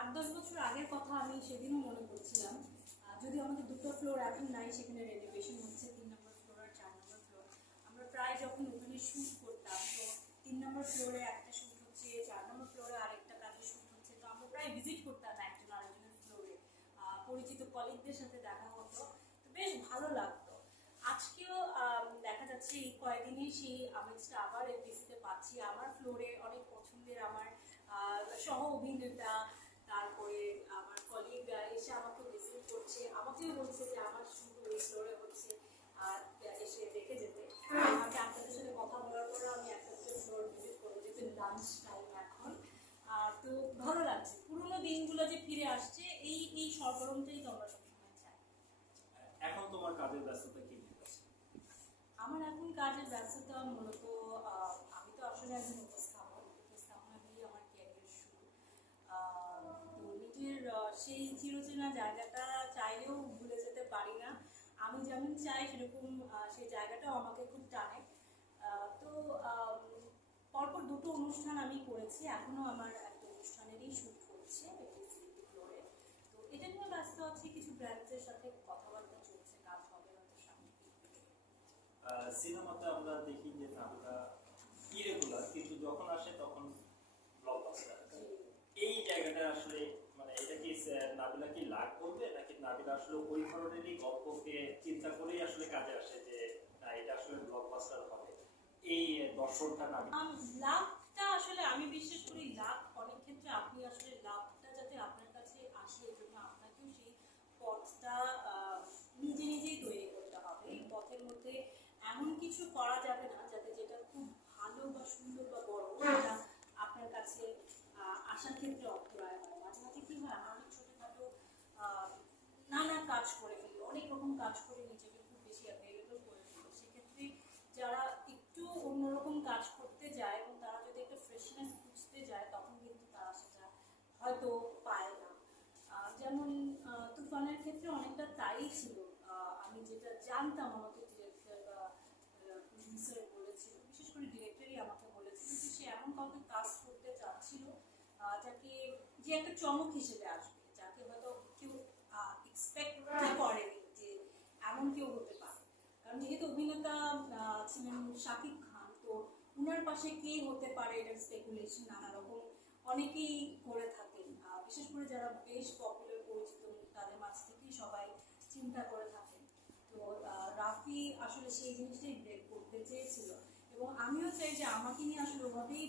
8-10 বছর আগের কথা আমি সেদিনও মনে করছিলাম। যদি আমাদের দুটো ফ্লোর এখন নাই, সেখানে রেনোভেশন হচ্ছে, 3 নম্বর ফ্লোর আর 4 নম্বর ফ্লোর। আমরা প্রায় যখন ওখানে শ্যুট করতাম, তো 3 নম্বর ফ্লোরে একটা শ্যুট হচ্ছে, 4 নম্বর ফ্লোরে আরেকটা কাজে শ্যুট হচ্ছে, তো আমরা প্রায় ভিজিট করতাম একজন আরেকজনের ফ্লোরে। পরিচিত কলিগদের সাথে দেখা হতো, তো বেশ ভালো লাগতো। আজকেও দেখা যাচ্ছে এই কয়েকদিনে সেই আমেজটা আবার এফডিসিতে পাচ্ছি। আমার ফ্লোরে অনেক পছন্দের আমার সহ অভিনেতা, তারপরে আমার কলিগরা এসে আমাকে ভিজিট করছে, আমাকেও বলছে যে আমার শুধু এই ফ্লোরে হচ্ছে, এসে দেখে যেতে। আমাকে আপনাদের সাথে কথা বলার পরে আমি একটা দুটো ফ্লোর ভিজিট করবো, যেহেতু লাঞ্চ টাইম এখন। তো ভালো লাগছে, পুরোনো দিনগুলো যে ফিরে আসছে, এই সরগরমটাই তো আমরা সবসময় চাই। এখন তোমার কাজের ব্যস্ততা কি আছে? আমার এখন কাজের ব্যস্ততা মূলত, আমি তো আসলে একজন উপস্থাপনা দিয়ে আমার ক্যারিয়ার শুরু। তো নিজের সেই চিরচেনা জায়গাটা চাইলেও ভুলে যেতে পারি না। আমি যেমন চাই সেরকম সেই জায়গাটাও আমাকে খুব টানে। তো পরপর দুটো অনুষ্ঠান আমি করেছি, এখনও আমার একটা অনুষ্ঠানেরই শ্যুট করছে ফ্লোরে। তো এটা নিয়ে ব্যস্ত আছি, কিছু ব্র্যান্ডসের সাথে কথাবার্তা চলছে, কাজ হবে হয়তো সামনে। সিনেমাতে আমরা দেখি যে নাবিলা ইরেগুলার, কিন্তু যখন আসে তখন ব্লকবাস্টার। এই জায়গাটা আসলে মানে এটা কি নাবিলা কি লাগ করবে, নাকি নাবিলা আসলে ওই ধরনেরই গল্পকে চিন্তা করেই আসলে কাজে আসে যে না এটা আসলে ব্লকবাস্টার হবে, এই দর্শনটা নাবিলা? লাভটা আসলে আমি বিশ্বাস করি, লাভ অনেক ক্ষেত্রে আপনি আসলে লাভটা যাতে আপনার কাছে আসে, এর জন্য আপনাকেও সেই পথটা নিজে নিজেই তৈরি করতে হবে। এই পথের মধ্যে এমন কিছু করা যাবে না যাতে যেটা খুব ভালো বা সুন্দর বা বড়, সেটা আপনার কাছে আসার ক্ষেত্রে অন্তরায় হয়। মাঝে মাঝে কি হয়, আমরা অনেক ছোটখাটো আহ, নানা কাজ করে ফেলি, অনেক রকম কাজ করে নিজেকে খুব বেশি অ্যাভেলেবল করে ফেলি। সেক্ষেত্রে যারা একটু অন্যরকম কাজ করতে যায় এবং তারা যদি একটা ফ্রেশনেস খুঁজতে যায়, তখন কিন্তু তারা সেটা হয়তো পায় না। যেমন তুফানের ক্ষেত্রে অনেকটা তাই ছিল। আমি যেটা জানতাম, আমাকে ডিরেক্টর বা প্রডিউসার বলেছিল, বিশেষ করে ডিরেক্টরই আমাকে বলেছিল যে সে এমন কাউকে কাজ করতে চাচ্ছিল যাকে, যে একটা চমক হিসেবে আসবে, যাকে হয়তো কেউ এক্সপেক্ট করেনি যে এমন কেউ হতে পারে। কারণ যেহেতু অভিনেতা ছিলেন শাকিব খান, তো উনার পাশে কে হতে পারে এটার স্পেকুলেশন নানা রকম অনেকেই করে থাকেন। বিশেষ করে যারা বেশ পপুলার পরিচিত, তাদের মাঝ থেকেই সবাই চিন্তা করে থাকেন। তো রাফি আসলে সেই জিনিসটাই ব্রেক করতে চেয়েছিল, এবং আমিও চাই যে আমাকে নিয়ে আসলে ওভাবেই